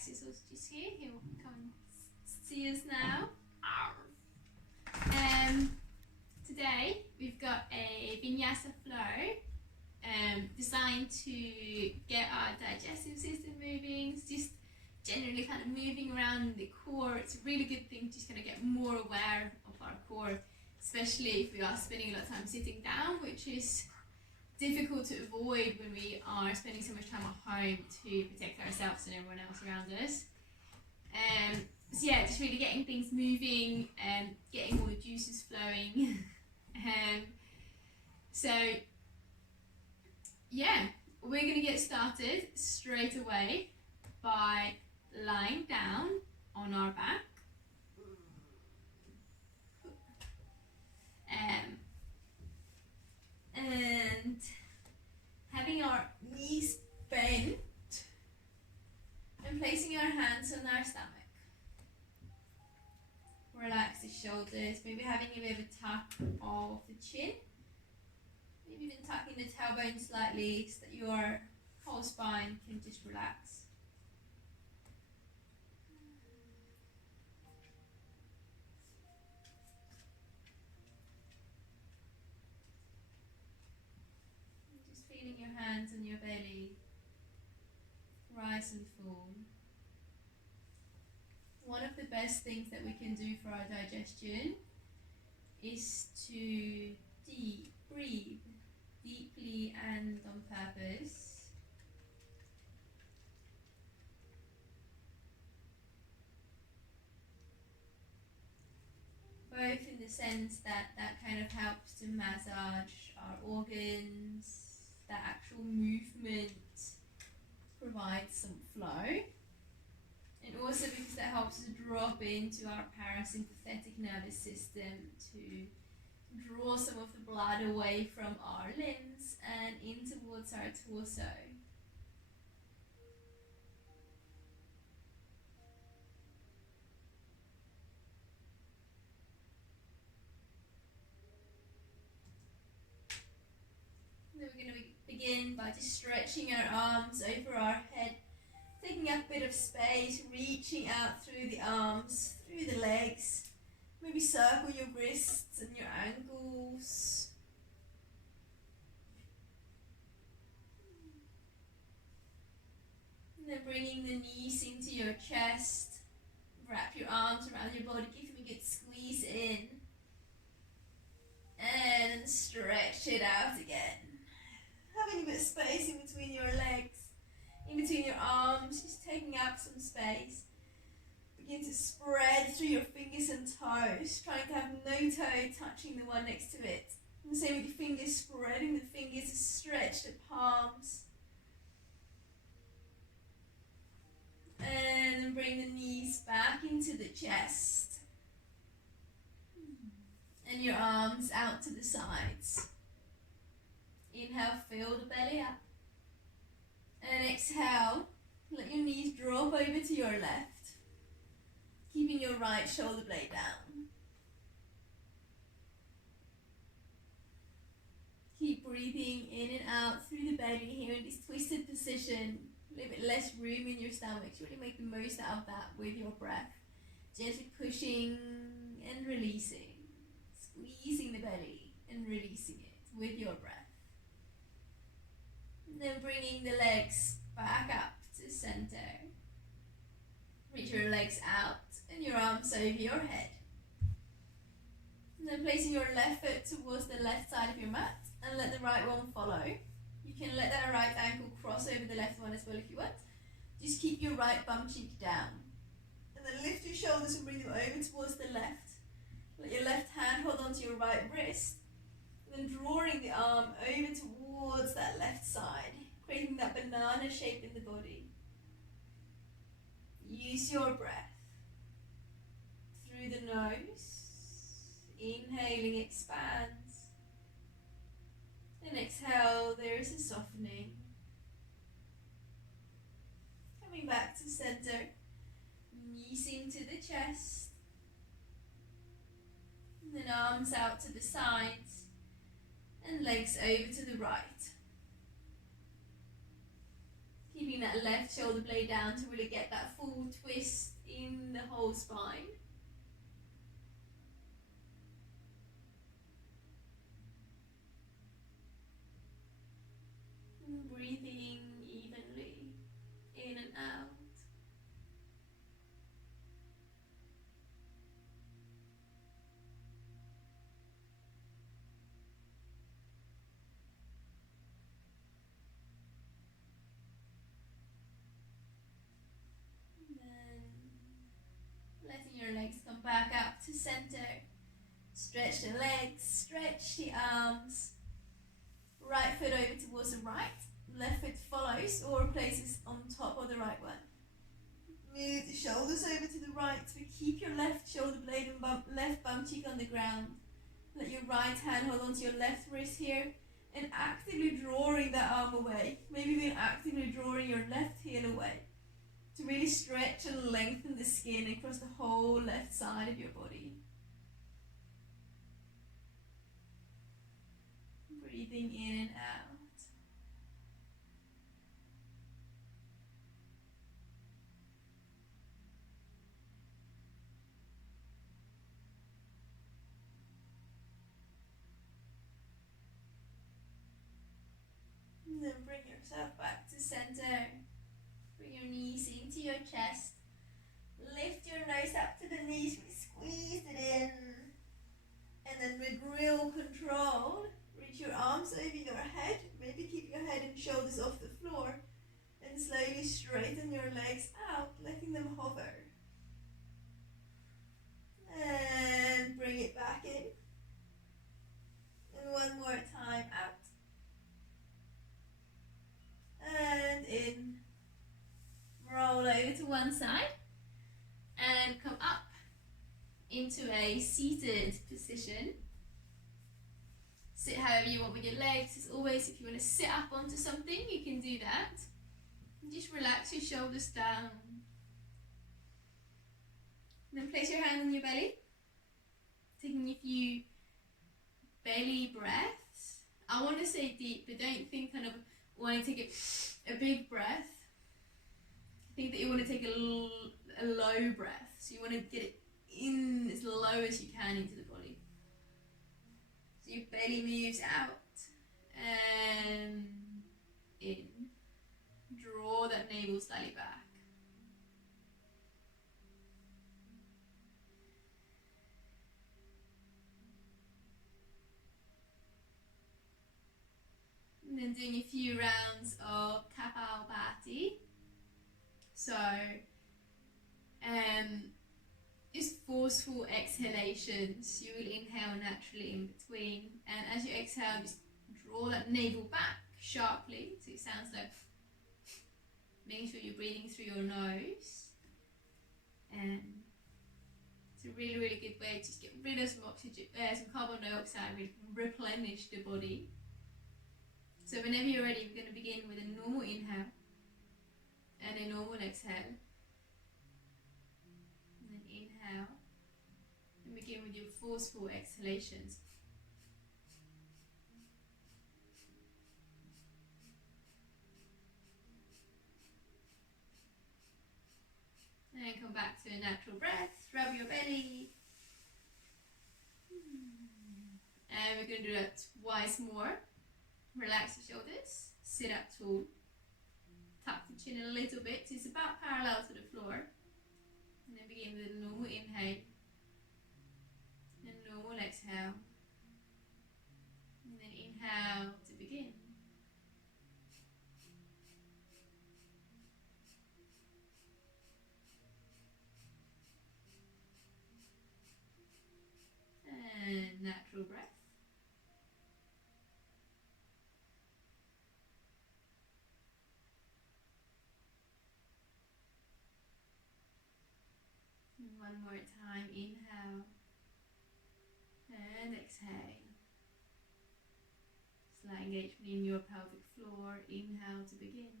Alexis was just here. He'll come and see us now. Today we've got a Vinyasa flow designed to get our digestive system moving. It's just generally kind of moving around the core. It's a really good thing to just kind of get more aware of our core, especially if we are spending a lot of time sitting down, which is difficult to avoid when we are spending so much time at home to protect ourselves and everyone else around us. So yeah, just really getting things moving and getting all the juices flowing. So yeah, we're going to get started straight away by lying down on our back. And having our knees bent and placing our hands on our stomach. Relax the shoulders, maybe having a bit of a tuck of the chin. Maybe even tucking the tailbone slightly so that your whole spine can just relax. Just feeling your hands on your belly rise and fall. One of the best things that we can do for our digestion is to breathe deeply and on purpose. Both in the sense that kind of helps to massage our organs, that actual movement provides some flow. And also because that helps us drop into our parasympathetic nervous system to draw some of the blood away from our limbs and in towards our torso. Then we're going to begin by just stretching our arms over our head, taking up a bit of space, reaching out through the arms, through the legs. Maybe circle your wrists and your ankles. And then bringing the knees into your chest. Wrap your arms around your body, give them a good squeeze in. And stretch it out again. Having a bit of space in between your legs, in between your arms, just taking up some space. Begin to spread through your fingers and toes, trying to have no toe touching the one next to it. And the same with your fingers, spreading the fingers to stretch the palms. And then bring the knees back into the chest. And your arms out to the sides. Inhale, fill the belly up. And exhale, let your knees drop over to your left, keeping your right shoulder blade down. Keep breathing in and out through the belly here in this twisted position. A little bit less room in your stomach to really make the most out of that with your breath. Gently pushing and releasing, squeezing the belly and releasing it with your breath. And then bringing the legs back up to center. Reach your legs out and your arms over your head. And then placing your left foot towards the left side of your mat and let the right one follow. You can let that right ankle cross over the left one as well if you want. Just keep your right bum cheek down. And then lift your shoulders and bring them over towards the left. Let your left hand hold onto your right wrist. And then drawing the arm over towards that left side, creating that banana shape in the body. Use your breath. Through the nose, inhaling expands. And exhale, there is a softening. Coming back to center, knees into the chest. And then arms out to the sides. And legs over to the right. Keeping bring that left shoulder blade down to really get that full twist in the whole spine. Breathing evenly in and out. Letting your legs come back up to center. Stretch the legs, stretch the arms. Right foot over towards the right. Left foot follows or places on top of the right one. Move the shoulders over to the right, but keep your left shoulder blade and left bum cheek on the ground. Let your right hand hold onto your left wrist here and actively drawing that arm away. Maybe even actively drawing your left heel away to really stretch and lengthen the skin across the whole left side of your body. Breathing in and out. And then bring yourself back to center. Bring your knees into your chest. Lift your nose up to the knees, squeeze it in. And then with real control, reach your arms over your head. Maybe keep your head and shoulders off the floor. And slowly straighten your legs out, letting them hover. And bring it back in. And one more time out. And in. Roll over to one side. And come up into a seated position. Sit however you want with your legs. As always, if you want to sit up onto something, you can do that. And just relax your shoulders down. And then place your hand on your belly. Taking a few belly breaths. I want to say deep, but don't think kind of wanting to take a big breath. Think that you want to take a low breath. So you want to get it in as low as you can into the body. So your belly moves out and in. Draw that navel slightly back. And then doing a few rounds of Kapalbhati. So, just forceful exhalations. You will inhale naturally in between, and as you exhale, just draw that navel back sharply, so it sounds like making sure you're breathing through your nose. And it's a really, really good way to just get rid of some oxygen, some carbon dioxide, really replenish the body. So whenever you're ready, we're going to begin with a normal inhale and a normal exhale. And then inhale and begin with your forceful exhalations. And then come back to a natural breath, rub your belly. And we're going to do that twice more. Relax your shoulders, sit up tall, tuck the chin a little bit so it's about parallel to the floor. And then begin with a normal inhale and normal exhale. And then inhale to begin. And natural breath. And one more time, inhale and exhale. Slight engagement in your pelvic floor. Inhale to begin.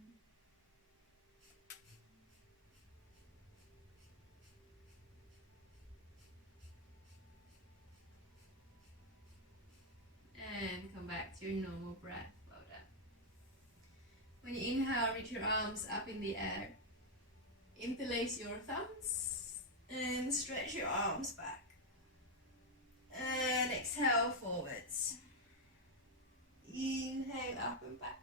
And come back to your normal breath. Well done. When you inhale, reach your arms up in the air. Interlace your thumbs and stretch your arms back. And exhale forwards. Inhale up and back.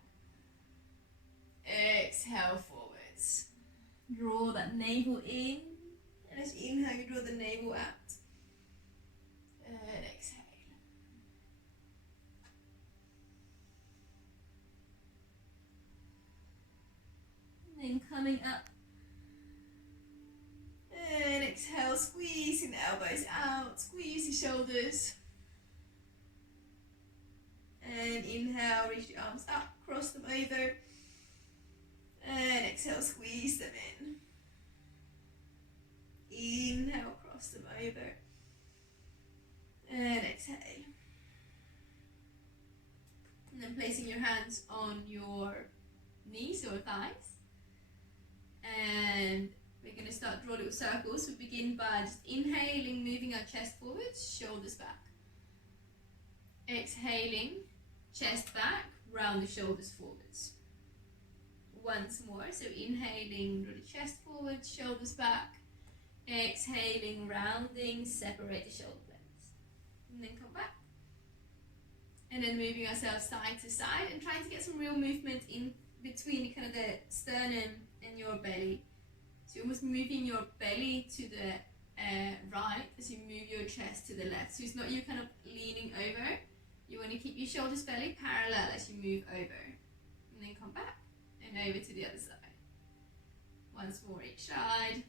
Exhale forwards. Draw that navel in. And as you inhale, you draw the navel out. And exhale. And then coming up. And exhale, squeezing the elbows out, squeeze the shoulders. And inhale, reach the arms up, cross them over. And exhale, squeeze them in. Inhale, cross them over. And exhale. And then placing your hands on your knees or thighs. And we're going to start draw little circles. We begin by just inhaling, moving our chest forwards, shoulders back. Exhaling, chest back, round the shoulders forwards. Once more, so inhaling, draw the chest forwards, shoulders back. Exhaling, rounding, separate the shoulder blades. And then come back. And then moving ourselves side to side and trying to get some real movement in between kind of the sternum and your belly. So you're almost moving your belly to the right as you move your chest to the left. So it's not you kind of leaning over. You want to keep your shoulders fairly parallel as you move over. And then come back and over to the other side. Once more each side.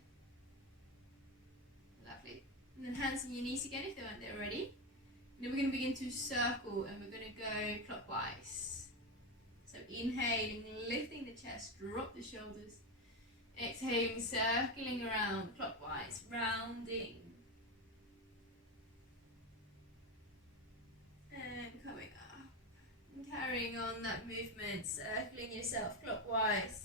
Lovely. And then hands on your knees again if they weren't there already. And then we're going to begin to circle and we're going to go clockwise. So inhaling, lifting the chest, drop the shoulders. Exhaling, circling around clockwise, rounding. And coming up. And carrying on that movement, circling yourself clockwise.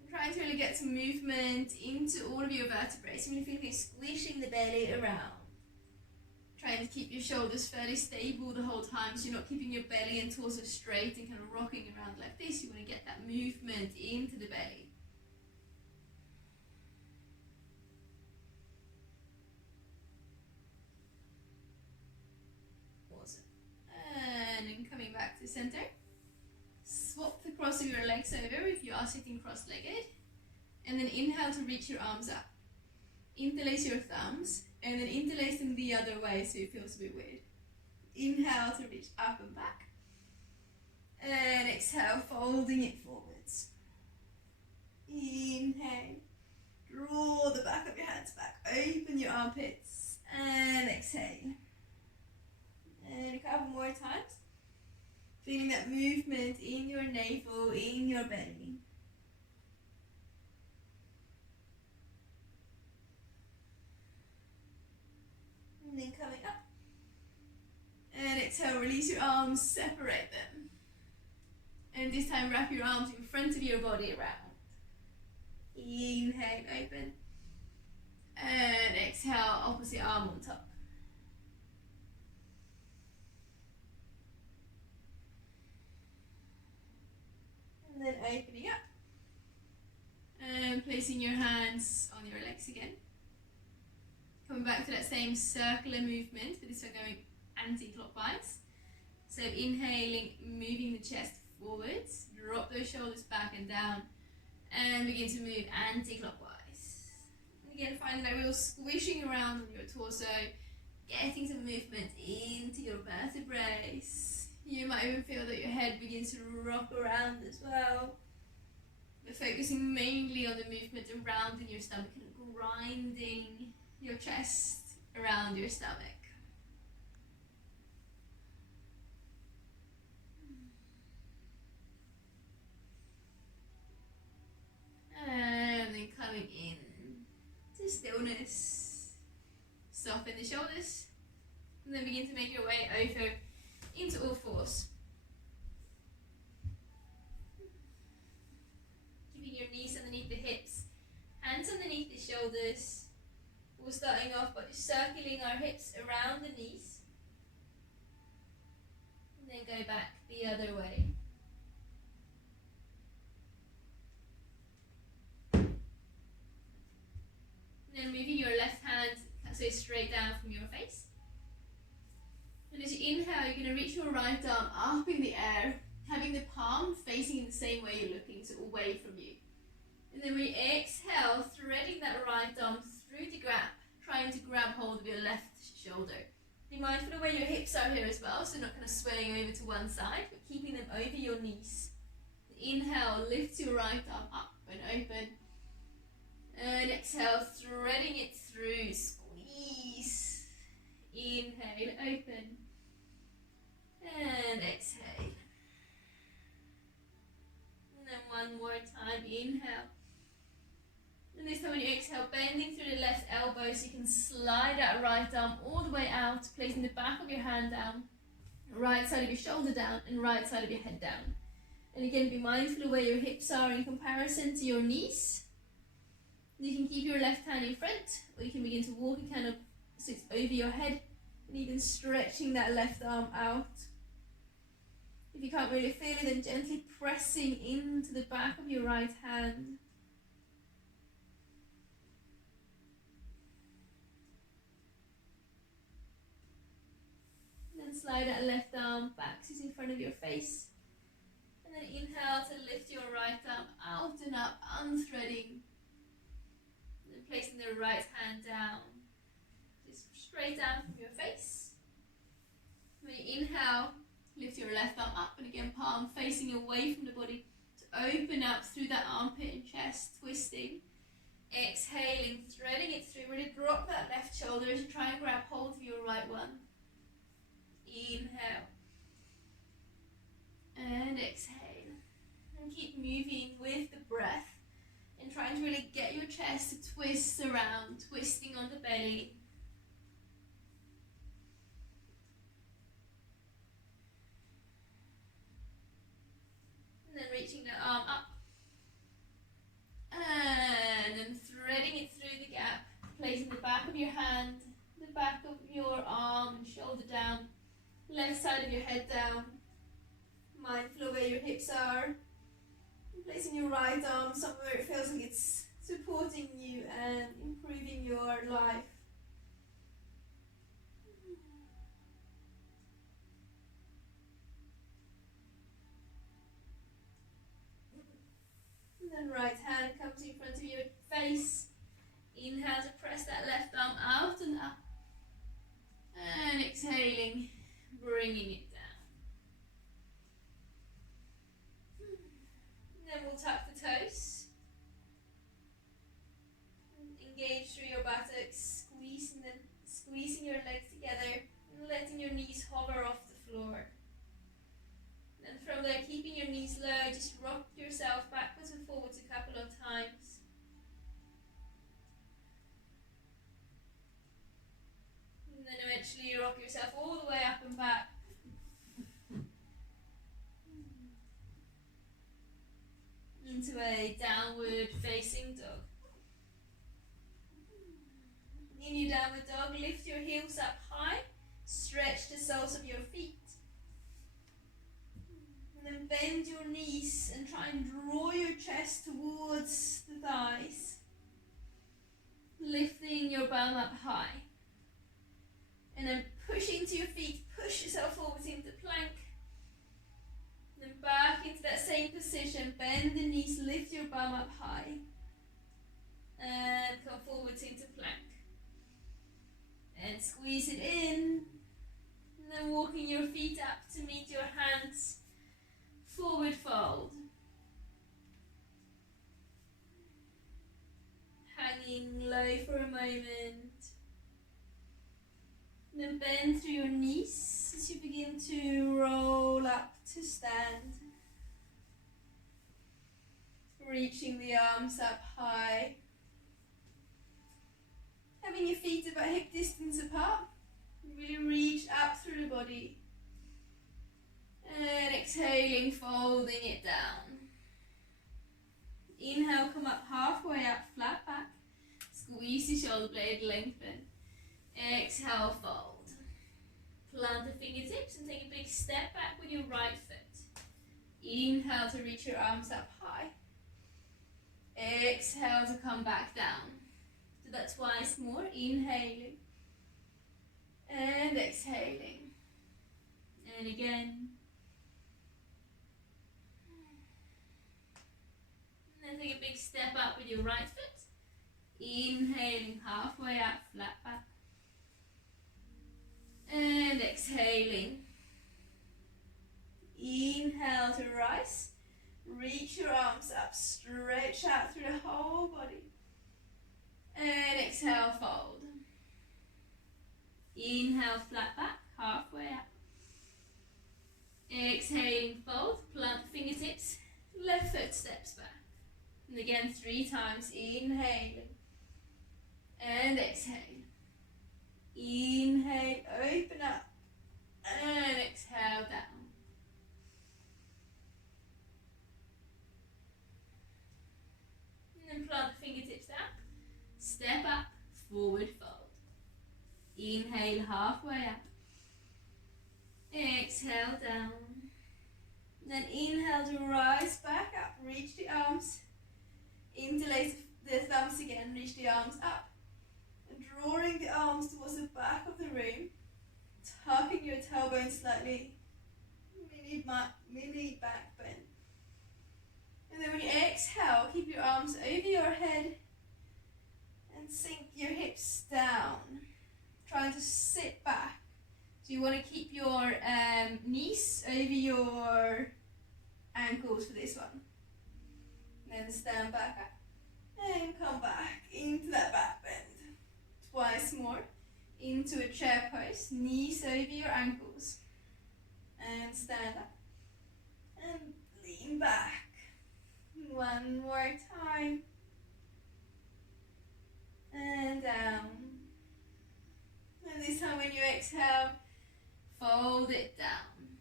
And trying to really get some movement into all of your vertebrae. So you feel like you're squishing the belly around. Trying to keep your shoulders fairly stable the whole time, so you're not keeping your belly and torso straight and kind of rocking around like this. You want to get that movement into the belly. Awesome. And then coming back to center. Swap the cross of your legs over if you are sitting cross-legged. And then inhale to reach your arms up. Interlace your thumbs. And then interlace them the other way so it feels a bit weird. Inhale to reach up and back. And exhale, folding it forwards. Inhale. Draw the back of your hands back. Open your armpits. And exhale. And a couple more times. Feeling that movement in your navel, in your belly. And then coming up. And exhale, release your arms, separate them. And this time wrap your arms in front of your body around. Inhale, open. And exhale, opposite arm on top. And then opening up. And placing your hands on your legs again. Coming back to that same circular movement, but this one going anti-clockwise. So inhaling, moving the chest forwards, drop those shoulders back and down, and begin to move anti-clockwise. And again, find that real squishing around on your torso, getting some movement into your vertebrae. You might even feel that your head begins to rock around as well. But focusing mainly on the movement around in your stomach and grinding your chest around your stomach. And then coming in to stillness. Soften the shoulders. And then begin to make your way over into all fours. Keeping your knees underneath the hips. Hands underneath the shoulders. We're starting off by circling our hips around the knees. And then go back the other way. going to reach your right arm up in the air, having the palm facing in the same way you're looking, so away from you. And then we exhale, threading that right arm through the grab, trying to grab hold of your left shoulder. Be mindful of where your hips are here as well, so not kind of swelling over to one side, but keeping them over your knees. Inhale, lift your right arm up and open. And exhale, threading it through, squeeze. Inhale, open. And exhale. And then one more time, inhale. And this time when you exhale, bending through the left elbow so you can slide that right arm all the way out, placing the back of your hand down, right side of your shoulder down, and right side of your head down. And again, be mindful of where your hips are in comparison to your knees. You can keep your left hand in front, or you can begin to walk it kind of so it's over your head, and even stretching that left arm out. If you can't really feel it, then gently pressing into the back of your right hand. Then slide that left arm back so it's in front of your face. And then inhale to lift your right arm out and up, unthreading. And then placing the right hand down, just straight down from your face. When you inhale, lift your left arm up, and again palm facing away from the body to open up through that armpit and chest, twisting. Exhaling, threading it through. Really drop that left shoulder as you try and grab hold of your right one. Inhale. And exhale. And keep moving with the breath and trying to really get your chest to twist around, twisting on the belly. And then reaching the arm up. And then threading it through the gap, placing the back of your hand, the back of your arm and shoulder down, left side of your head down. Mindful of where your hips are. Placing your right arm somewhere it feels like it's supporting you and improving your life. And then right hand comes in front of your face. Inhale to press that left arm out and up. And exhaling, bringing it down. Then we'll tuck the toes. Engage through your buttocks, squeezing your legs together and letting your knees hover off the floor. And from there, keeping your knees low, just rock yourself backwards and forwards a couple of times. And then eventually you rock yourself all the way up and back. Into a downward facing dog. In your downward dog, lift your heels up high, stretch the soles of your feet. And then bend your knees and try and draw your chest towards the thighs. Lifting your bum up high. And then pushing to your feet, push yourself forwards into plank. Then back into that same position, bend the knees, lift your bum up high. And come forwards into plank. And squeeze it in. And then walking your feet up to meet your hands. Forward fold. Hanging low for a moment. Then bend through your knees as you begin to roll up to stand. Reaching the arms up high. Having your feet about hip distance apart. Really reach up through the body. And exhaling, folding it down. Inhale, come up halfway up, flat back. Squeeze the shoulder blade, lengthen. Exhale, fold. Plant the fingertips and take a big step back with your right foot. Inhale to reach your arms up high. Exhale to come back down. Do that twice more. Inhaling and exhaling. And again. And then take a big step up with your right foot. Inhaling halfway up, flat back. And exhaling. Inhale to rise. Reach your arms up, stretch out through the whole body. And exhale, fold. Inhale, flat back, halfway up. Exhaling, fold, plant the fingertips, left foot steps back. And again, 3 times, inhaling. And exhale. Inhale, open up. And exhale, down. And then plant the fingertips down. Step up, forward fold. Inhale, halfway up. Exhale, down. Then inhale to rise back up. Reach the arms. Interlace the thumbs again. Reach the arms up. And drawing the arms towards the back of the room. Tucking your tailbone slightly. Mini back bend. And then when you exhale, keep your arms over your head. And sink your hips down. Trying to sit back. So you want to keep your knees over your ankles for this one. And then stand back up. And come back into that back bend. Twice more. Into a chair pose. Knees over your ankles. And stand up. And lean back. One more time. And down. And this time when you exhale, fold it down.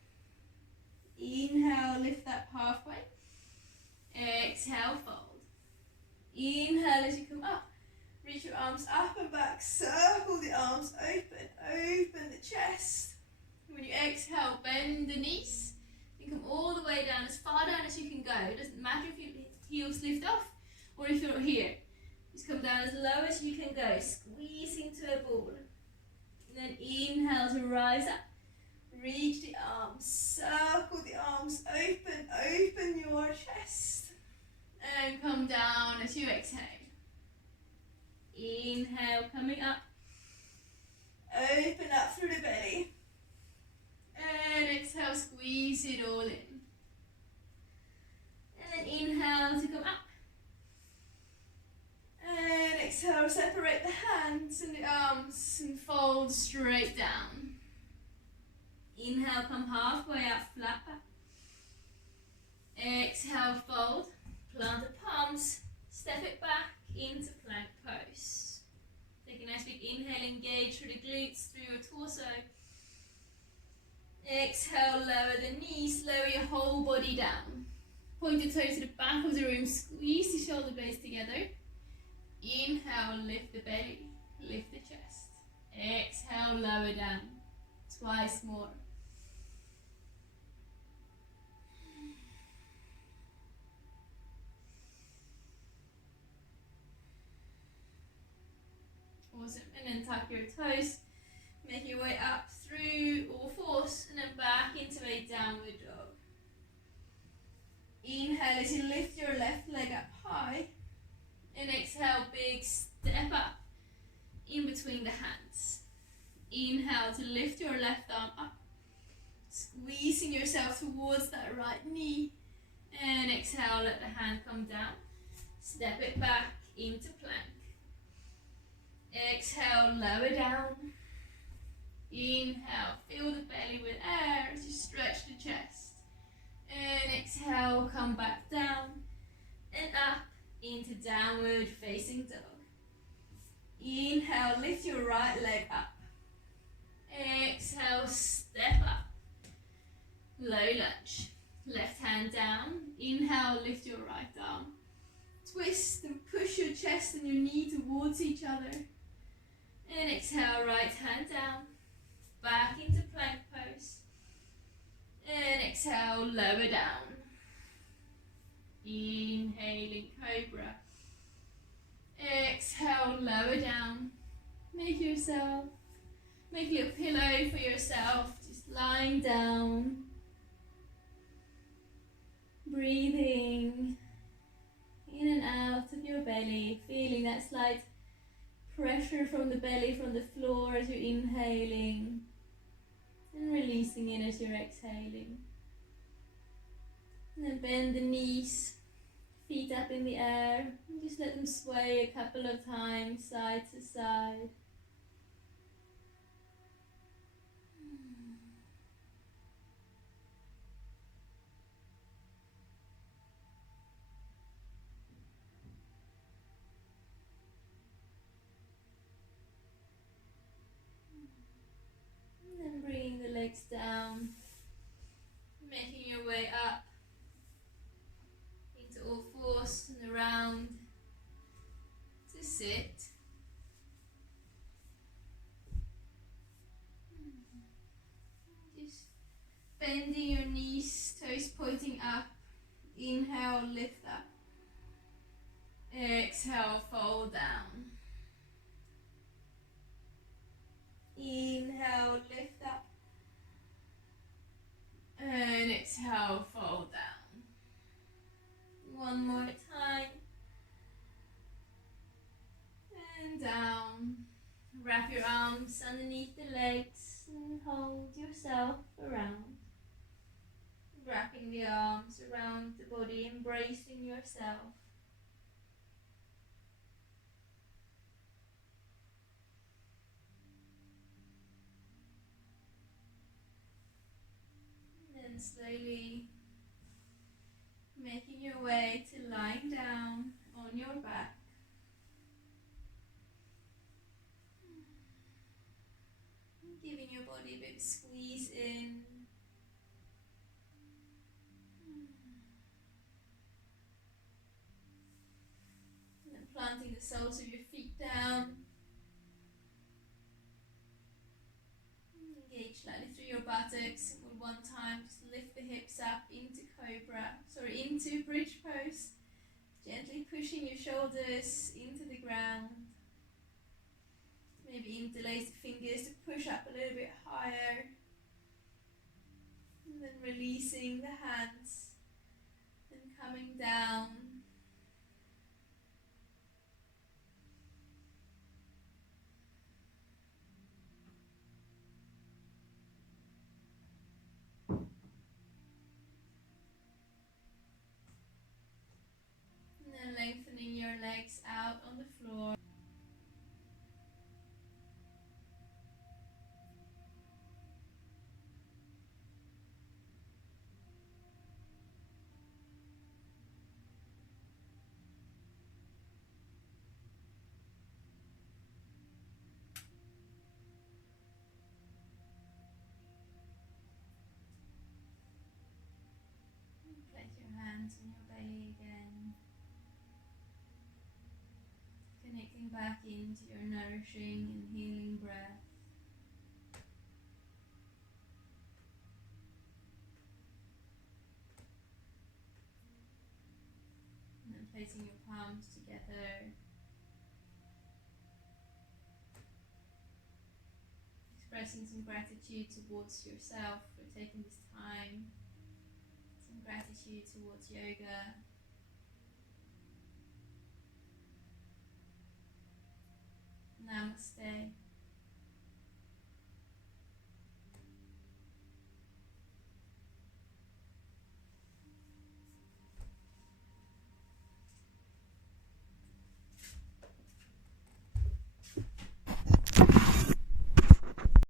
Inhale, lift up halfway. Exhale, fold. Inhale as you come up. Reach your arms up and back. Circle the arms open. Open the chest. When you exhale, bend the knees. And come all the way down, as far down as you can go. It doesn't matter if your heels lift off or if you're here. Just come down as low as you can go. Squeeze into a ball. And then inhale to rise up. Reach the arms. Circle the arms open. Open your chest. And come down as you exhale. Inhale, coming up. Open up through the belly. And exhale, squeeze it all in. And then inhale to come up. And exhale, separate the hands and the arms and fold straight down. Inhale, come halfway up, flat back. Exhale, fold. Plant the palms, step it back into plank pose. Take a nice big inhale, engage through the glutes, through your torso. Exhale, lower the knees, lower your whole body down. Point your toes to the back of the room, squeeze the shoulder blades together. Inhale, lift the belly, lift the chest. Exhale, lower down. Twice more. Awesome. And then tuck your toes. Make your way up through all fours and then back into a downward dog. Inhale as you lift your left leg up high. And exhale, big step up in between the hands. Inhale to lift your left arm up. Squeezing yourself towards that right knee. And exhale, let the hand come down. Step it back into plank. Exhale, lower down. Inhale, fill the belly with air as you stretch the chest. And exhale, come back down and up into downward facing dog. Inhale, lift your right leg up. Exhale, step up. Low lunge. Left hand down. Inhale, lift your right arm. Twist and push your chest and your knee towards each other. And exhale, right hand down. Back into plank pose. And exhale, lower down. Inhaling cobra. Exhale, lower down. Make a little pillow for yourself. Just lying down, breathing in and out of your belly, feeling that slight pressure from the belly, from the floor as you're inhaling, and releasing it as you're exhaling. And then bend the knees, feet up in the air, and just let them sway a couple of times side to side. And then bringing the legs down, making your way up into all fours and around to sit. Just bending your knees, toes pointing up. Inhale, lift up. Exhale, fold down. Inhale, lift up. And exhale, fold down. One more time. And down. Wrap your arms underneath the legs and hold yourself around. Wrapping the arms around the body, embracing yourself. And then slowly making your way to lying down on your back. Giving your body a bit of squeeze in. And then planting the soles of your feet down. Engage slightly through your buttocks. And with one time, just lift the hips up into bridge pose. Gently pushing your shoulders into the ground. Maybe interlace the fingers to push up a little bit higher. And then releasing the hands and coming down. And then lengthening your legs out on the floor. Place your hands on your belly again. Connecting back into your nourishing and healing breath. And then placing your palms together. Expressing some gratitude towards yourself for taking this time. Some gratitude towards yoga. Namaste.